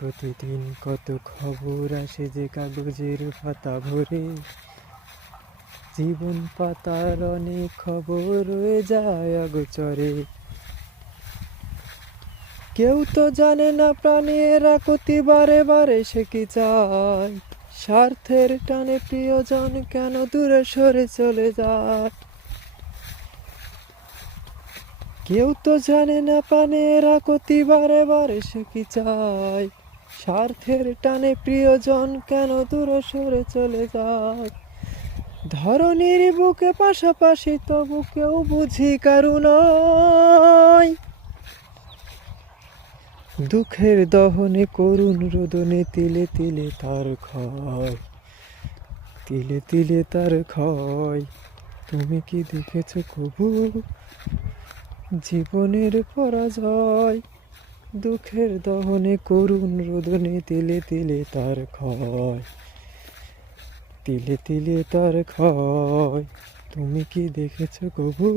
প্রতিদিন কত খবর আসে যে কাগজের পাতা ভরে, জীবন পাতার অনেক খবর রয়ে যায় অগোচরে। কেউ তো জানে না প্রাণীরা কতি বারে বারে সে কি চায়, স্বার্থের টানে প্রিয়জন কেন দূরে সরে চলে যায়। কেউ তো জানে না প্রাণীরা কতি বারে বারে সে কি চায়, স্বার্থের টানে প্রিয়জন কেন দূরে সরে চলে যায়। ধরনীর বুকে পাশাপাশি তবু কেউ বুঝি কারুনয়, দুঃখের দহনে করুণ রোদনে তিলে তিলে তার ক্ষয়, তিলে তিলে তার ক্ষয়। তুমি কি দেখেছ কবু জীবনের পরাজয়? দুঃখের দহনে করুণ রোদনে তিলে তিলে তার ক্ষয়, তিলে তিলে তার ক্ষয়। তুমি কি দেখেছ কবু?